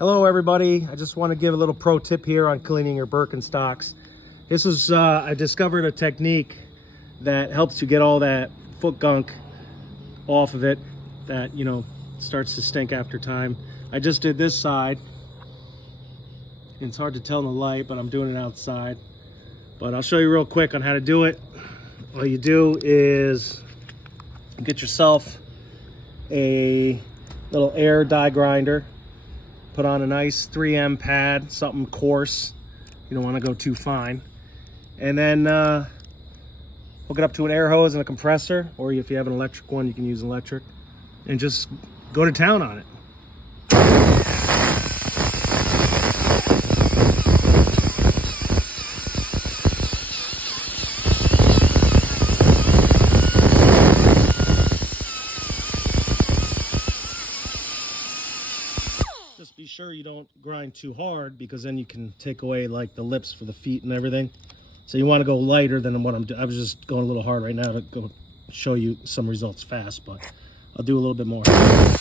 Hello everybody, I just want to give a little pro tip here on cleaning your Birkenstocks. This is, I discovered a technique that helps you get all that foot gunk off of it that, you know, starts to stink after time. I just did this side. It's hard to tell in the light, but I'm doing it outside. But I'll show you real quick on how to do it. All you do is get yourself a little air die grinder. Put on a nice 3M pad, something coarse. You don't want to go too fine. And then hook it up to an air hose and a compressor, or if you have an electric one, you can use electric, and just go to town on it. Just be sure you don't grind too hard, because then you can take away like the lips for the feet and everything. So you want to go lighter than what I'm doing. I was just going a little hard right now to go show you some results fast, but I'll do a little bit more. I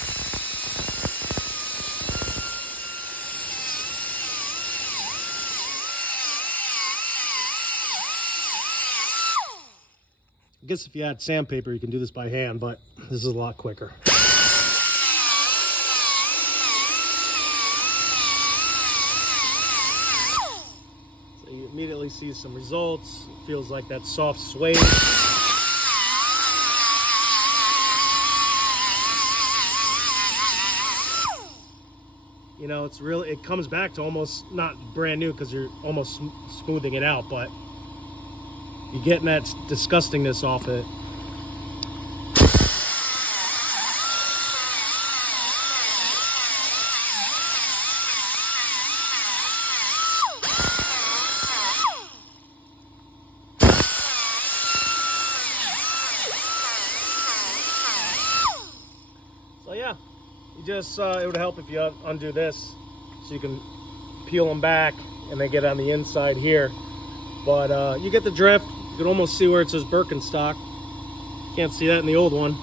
guess if you add sandpaper, you can do this by hand, but this is a lot quicker. You immediately see some results. It feels like that soft suede. You know, it's really, it comes back to almost not brand new because you're almost smoothing it out, but you're getting that disgustingness off it. So yeah, you just, it would help if you undo this so you can peel them back and they get on the inside here. But you get the drift. You can almost see where it says Birkenstock. Can't see that in the old one.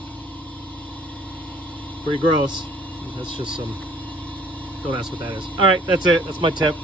Pretty gross. That's just some, don't ask what that is. All right, that's it. That's my tip.